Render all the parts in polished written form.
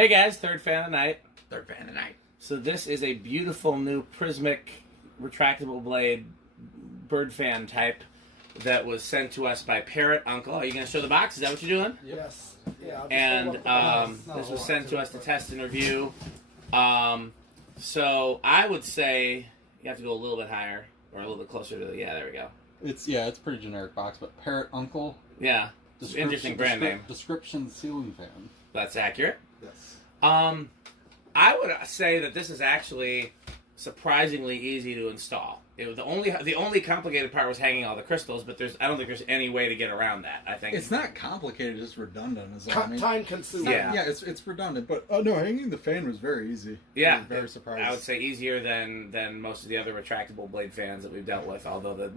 Hey guys, third fan of the night. Third fan of the night. So this is a beautiful new prismic retractable blade bird fan type that was sent to us by Parrotuncle. Are you going to show the box? Is that what you're doing? Yes. Yeah. And this was sent to us to test and review. So I would say you have to go a little bit higher or a little bit closer to the. Yeah, there we go. It's pretty generic box, but Parrotuncle. Yeah. Interesting brand name. Description ceiling fan. That's accurate. Yes. I would say that this is actually surprisingly easy to install. The only complicated part was hanging all the crystals, but I don't think there's any way to get around that. I think it's not complicated; it's just redundant. Is what I mean. Time consuming. Yeah, it's redundant. But no, hanging the fan was very easy. Yeah, very surprising. I would say easier than most of the other retractable blade fans that we've dealt with. Although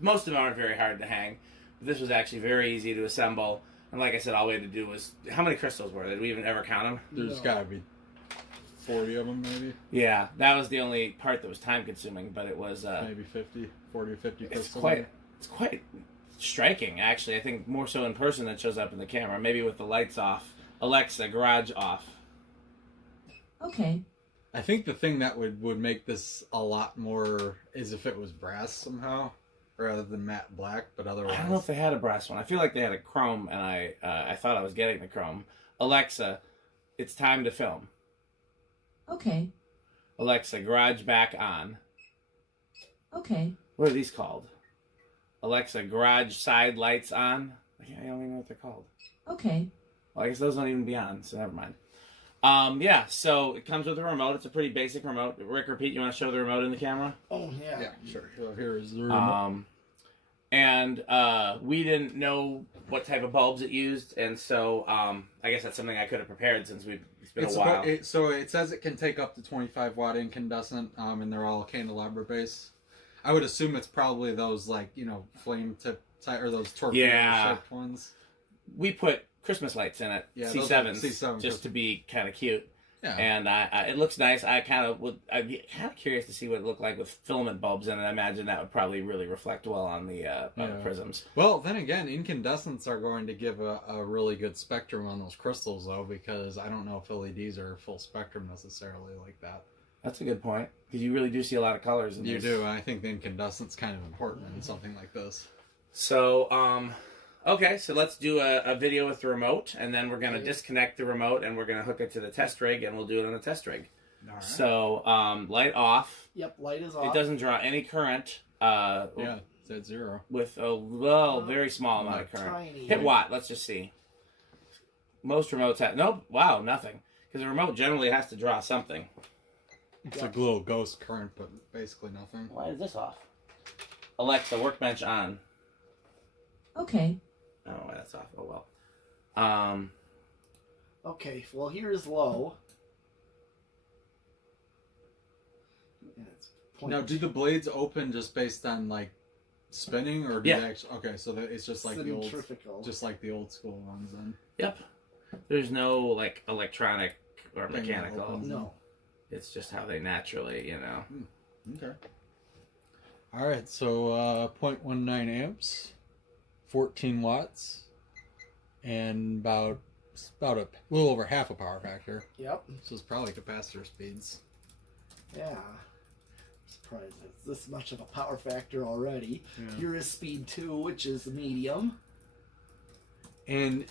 most of them aren't very hard to hang. This was actually very easy to assemble. And like I said, all we had to do was... How many crystals were there? Did we even ever count them? There's got to be 40 of them, maybe. Yeah, that was the only part that was time-consuming, but it was... maybe 40 or 50 crystals. It's quite striking, actually. I think more so in person than it shows up in the camera. Maybe with the lights off. Alexa, garage off. Okay. I think the thing that would make this a lot more is if it was brass somehow. Rather than matte black, but otherwise... I don't know if they had a brass one. I feel like they had a chrome, and I thought I was getting the chrome. Alexa, it's time to film. Okay. Alexa, garage back on. Okay. What are these called? Alexa, garage side lights on. I don't even know what they're called. Okay. Well, I guess those don't even be on, so never mind. Yeah, so it comes with a remote. It's a pretty basic remote. Rick or Pete, you want to show the remote in the camera? Oh, yeah. Yeah, sure. So here is the remote. And we didn't know what type of bulbs it used, and so I guess that's something I could have prepared since it's been a while. So it says it can take up to 25 watt incandescent, and they're all candelabra base. I would assume it's probably those flame tip type or those torpedo shaped ones. We put Christmas lights in it, yeah, C7s, just to be kind of cute. Yeah. And it looks nice. I'd be kind of curious to see what it looked like with filament bulbs in it. I imagine that would probably really reflect well on the prisms. Well, then again, incandescents are going to give a really good spectrum on those crystals, though, because I don't know if LEDs are full spectrum necessarily like that. That's a good point, because you really do see a lot of colors in this. You do, and I think the incandescent's kind of important in something like this. So, okay, so let's do a video with the remote, and then we're going to disconnect the remote, and we're going to hook it to the test rig, and we'll do it on the test rig. All right. So, light off. Yep, light is off. It doesn't draw any current. Yeah, it's at 0. With a very small amount of current. Tiny. Hit watt, let's just see. Most remotes have... Nope, wow, nothing. Because the remote generally has to draw something. It's a little ghost current, but basically nothing. Why is this off? Alexa, workbench on. Okay. I don't know why that's off. Oh, well. Okay, well, here's low. And it's now, do the blades open just based on, spinning, or do they actually... Okay, so it's just like the old school ones, then. Yep. There's no, electronic or mechanical. No. It's just how they naturally, Okay. All right, so 0.19 amps, 14 watts, and about a little over half a power factor. Yep. So it's probably capacitor speeds. Yeah. I'm surprised it's this much of a power factor already. Yeah. Here is speed 2, which is the medium. And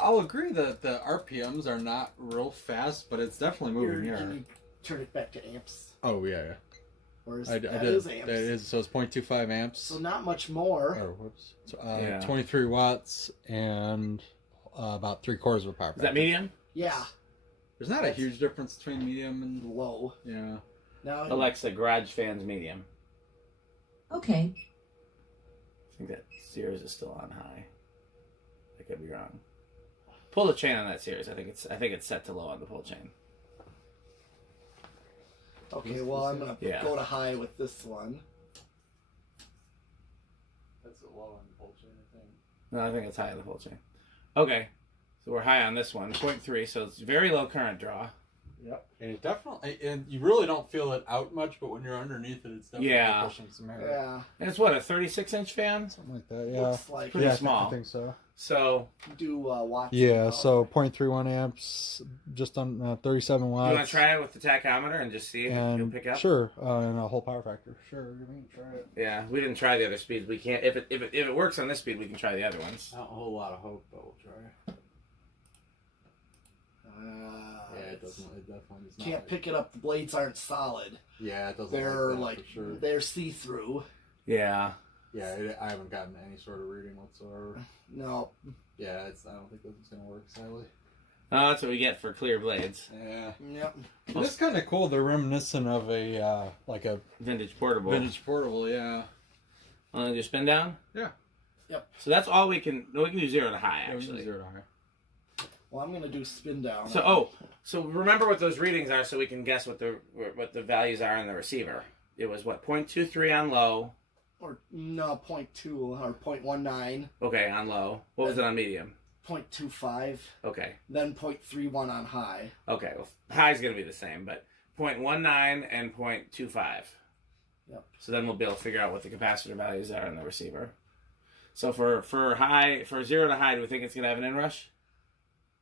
I'll agree that the RPMs are not real fast, but it's definitely moving here. Can you turn it back to amps? Oh, yeah. Or is I that did. is amps? That is, so it's 0.25 amps. So not much more. Oh, whoops. So, 23 watts and about 3/4 of a power factor. Is that medium? Yeah. There's not a huge difference between medium and Low. Yeah. Now Alexa, garage fans medium. Okay. I think that Sears is still on high. I could be wrong. Pull the chain on that Sears. I think it's set to low on the pull chain. Okay, well, I'm going to go to high with this one. That's a low on the pull chain, I think. No, I think it's high on the pull chain. Okay, so we're high on this one, 0.3, so it's very low current draw. Yep. And it definitely, and you really don't feel it out much, but when you're underneath it, it's definitely pushing some air. Yeah. And it's what, a 36-inch fan? Something like that, yeah. Looks like Pretty yeah, small. I think so. So do watts. Yeah, so 0.31 amps, just on 37 watts. you want to try it with the tachometer and just see if you'll pick up? Sure, and a whole power factor. Sure, we can try it. Yeah, we didn't try the other speeds. We can't. If it works on this speed, we can try the other ones. Not a whole lot of hope, but we'll try. Yeah, it doesn't. It definitely does not. Can't pick it up. The blades aren't solid. Yeah, it doesn't. They're like that, for sure. they're see-through. Yeah. Yeah, I haven't gotten any sort of reading whatsoever. No. Yeah, I don't think this is gonna work, sadly. Oh, that's what we get for clear blades. Yeah. Yep. It's kind of cool. They're reminiscent of a like a Vintage portable. Vintage portable, yeah. Want to do spin down? Yeah. Yep. So that's all we can. No, we can do 0 to high Yeah, we can actually. do 0 to high. Well, I'm gonna do spin down. So remember what those readings are, so we can guess what the values are on the receiver. It was what 0.23 on low. Or no, 0.2 or 0.19. Okay, on low. What was it on medium? 0.25. Okay. Then 0.31 on high. Okay. Well, high's gonna be the same, but 0.19 and 0.25. Yep. So then we'll be able to figure out what the capacitor values are on the receiver. So for 0 to high, do we think it's gonna have an inrush?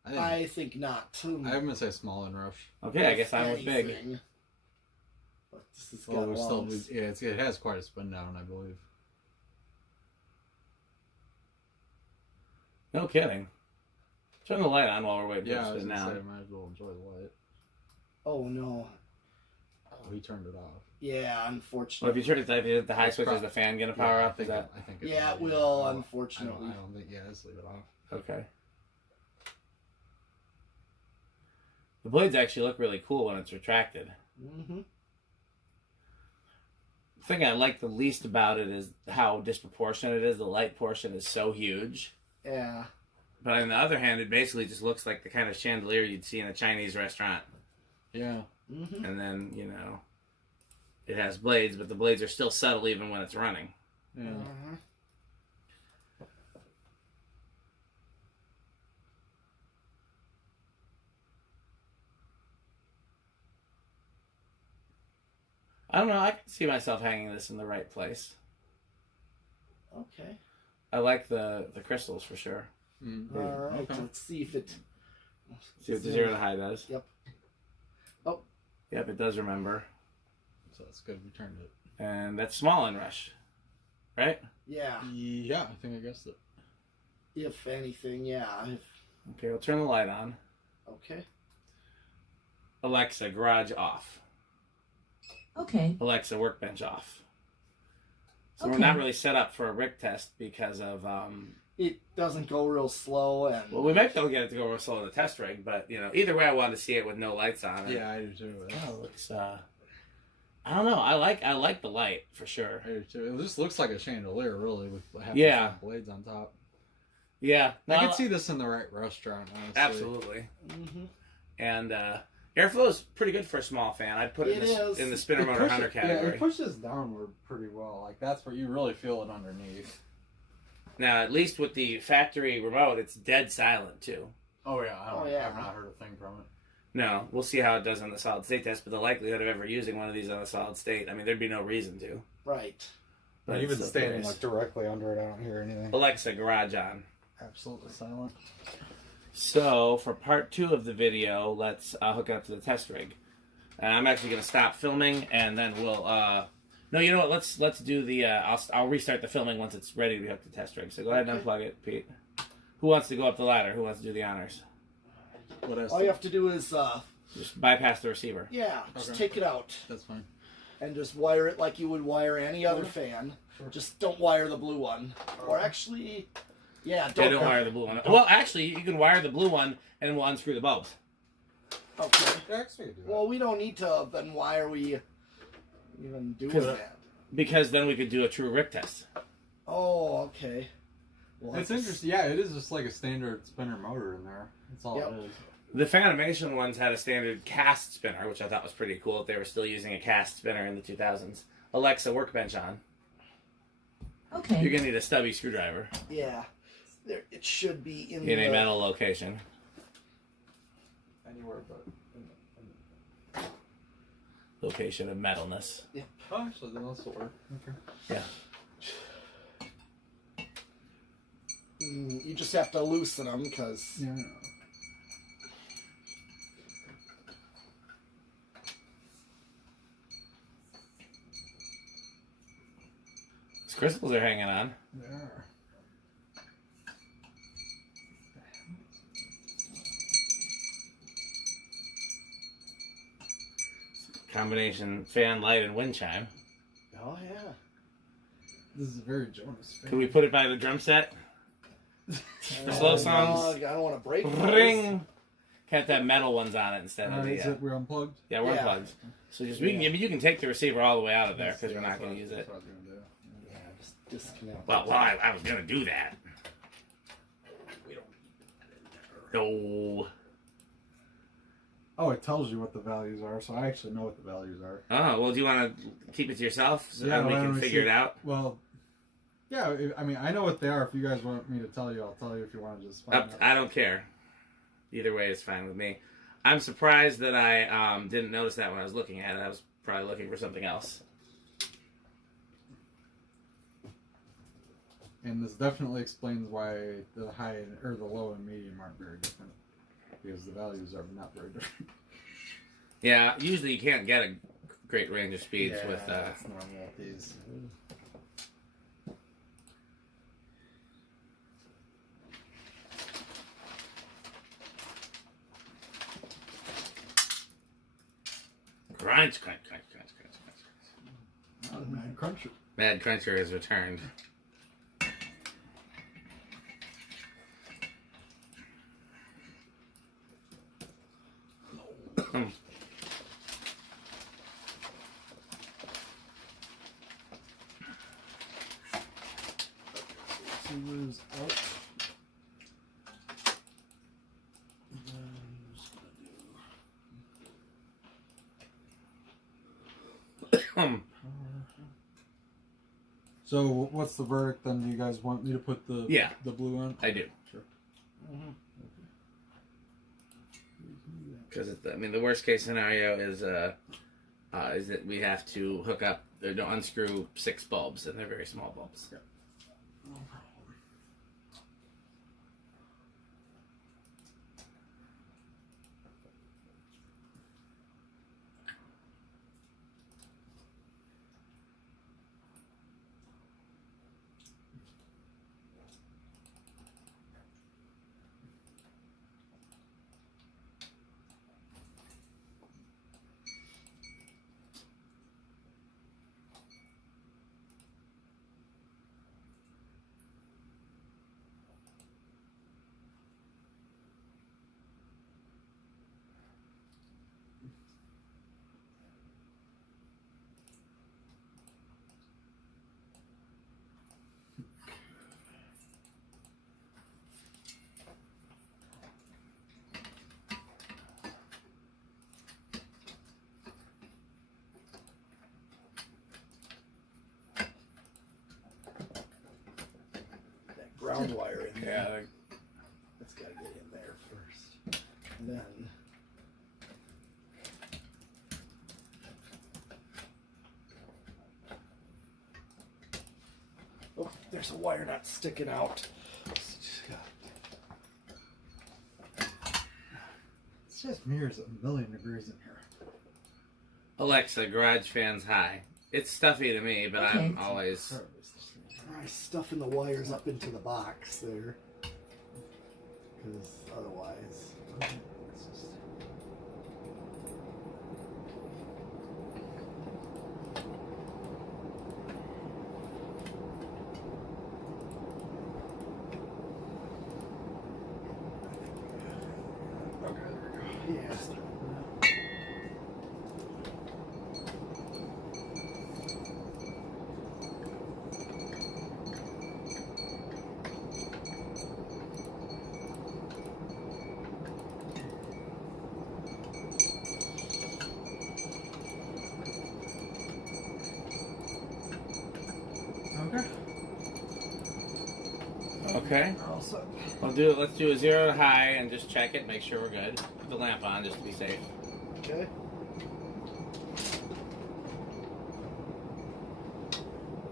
I think not. I'm gonna say small inrush. Okay, I guess I was big. Anything. But this has Well, got there's still, lungs. yeah, it has quite a spin down, I believe. No kidding. Turn the light on while we're waiting for Yeah, I it was to gonna spin say, I down. might as well enjoy the light. Oh no. Oh, he turned it off. Yeah, Well, unfortunately. if you turn it, if you hit the high switch, is the fan gonna power up? I Is think that I think Yeah, it might, will, I unfortunately. don't think. Yeah, let's leave it off. okay? The blades actually look really cool when it's retracted. Mm-hmm. The thing I like the least about it is how disproportionate it is. The light portion is so huge. Yeah. But on the other hand, it basically just looks like the kind of chandelier you'd see in a Chinese restaurant. Yeah. Mm-hmm. And then, it has blades, but the blades are still subtle even when it's running. Yeah. Uh-huh. I don't know. I can see myself hanging this in the right place. Okay. I like the crystals for sure. Mm. All right. Okay. Let's see if it. See what the 0 to high does. Yep. Oh. Yep, it does remember. So that's good. We turned it. And that's small inrush, right? Yeah. Yeah, I think I guessed it. If anything, yeah. Okay, we'll turn the light on. Okay. Alexa, garage off. Okay. Alexa, workbench off. So we're Okay. not really set up for a Rick test because of, It doesn't go real slow, and well, we might be able to get it to go real slow in the test rig, but, either way I wanted to see it with no lights on. And, Yeah, I do too. oh, it looks, I don't know. I like the light for sure. I do too. It just looks like a chandelier, really, with half Yeah. the blades on top. Yeah. I could see this in the right restaurant, honestly. Absolutely. Mhm. And airflow is pretty good for a small fan. I'd put it It is. in the spinner motor hunter Yeah, category. it pushes downward pretty well. Like that's where you really feel it underneath. Now, at least with the factory remote, it's dead silent too. Oh yeah, Oh, yeah. I've not heard a thing from it. No, we'll see how it does on the solid state test, but the likelihood of ever using one of these on a solid state, I mean, there'd be no reason to. Right. But But it's even still standing curious. like directly under it, I don't hear anything. Alexa, garage on. Absolutely silent. So, for part 2 of the video, let's hook it up to the test rig. And I'm actually going to stop filming, and then we'll, no, you know what, let's do the, I'll restart the filming once it's ready to be hooked to the test rig. So go ahead and unplug it, Pete. Who wants to go up the ladder? Who wants to do the honors? What else? All you have to do is, Just bypass the receiver. just Okay. take it out That's fine. and just wire it like you would wire any other fan. Sure. Just don't wire the blue one. Or actually, Yeah, don't wire the blue one. Well, actually, you can wire the blue one, and we'll unscrew the bulbs. Okay. Yeah, actually, you do that. Well, we don't need to. Then why are we even doing 'Cause- that? Because then we could do a true Rick test. Oh, okay. Well, It's interesting. Yeah, it is just like a standard spinner motor in there. That's all Yep. it is. The Fanimation ones had a standard cast spinner, which I thought was pretty cool if they were still using a cast spinner in the 2000s. Alexa, workbench on. Okay. You're going to need a stubby screwdriver Yeah. There, it should be in in the a metal location. Anywhere but. location of metalness. Oh, actually, then that's work. Okay. Yeah. You just have to loosen them because Yeah. These crystals are hanging on. They are. Combination fan, light, and wind chime. oh yeah. This is a very Jonas fan. Could we put it by the drum set? For slow songs. I don't want to break those. Ring. Can't have that metal ones on it instead of the. Is it we're unplugged? Yeah, we're Yeah. unplugged. So just we can. I mean, you can take the receiver all the way out of there because we're not going to use it. That's what I was gonna do. Yeah, just disconnect. Well, I was going to do that. We don't need that in there. No. Oh, it tells you what the values are, so I actually know what the values are. Oh well, do you want to keep it to yourself so Yeah, that we why can don't we figure see- it out? Well, yeah, I mean, I know what they are. If you guys want me to tell you, I'll tell you. If you want to just find out. I don't care. Either way is fine with me. I'm surprised that I didn't notice that when I was looking at it. I was probably looking for something else. And this definitely explains why the high or the low and medium aren't very different, because the values are not very different. Yeah, usually you can't get a great range of speeds with. That's normal with these. Crunch, crunch, crunch, crunch, crunch, crunch. Oh, man, cruncher. Mad Cruncher has returned. Receivers up. So, what's the verdict then? Do you guys want me to put the Yeah. the blue on? I do. Sure. Because I mean, the worst case scenario is that we have to hook up, unscrew 6 bulbs, and they're very small bulbs. Yep. No problem. That ground wire in there. Yeah. That's got to get in there first. And then. Oh, there's a wire not sticking out. It's just mirrors a million degrees in here. Alexa, garage fans high. It's stuffy to me, but I'm Okay. always. Try stuffing the wires up into the box there. Because otherwise. It's just... Okay, there we go. Yeah. Okay. Okay. We're all set. Let's do a 0 to high and just check it, make sure we're good. Put the lamp on just to be safe. Okay.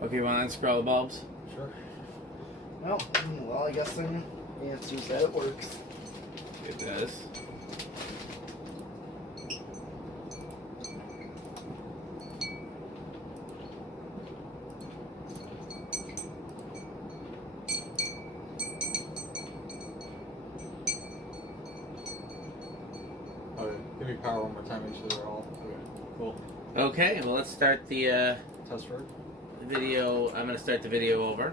Okay, you want to unscrew the bulbs? Sure. Well, I guess then the answer is that it works. It does. Okay. Give me power one more time. Make sure they're all okay. Cool. Okay, well let's start the Test work. video. I'm going to start the video over.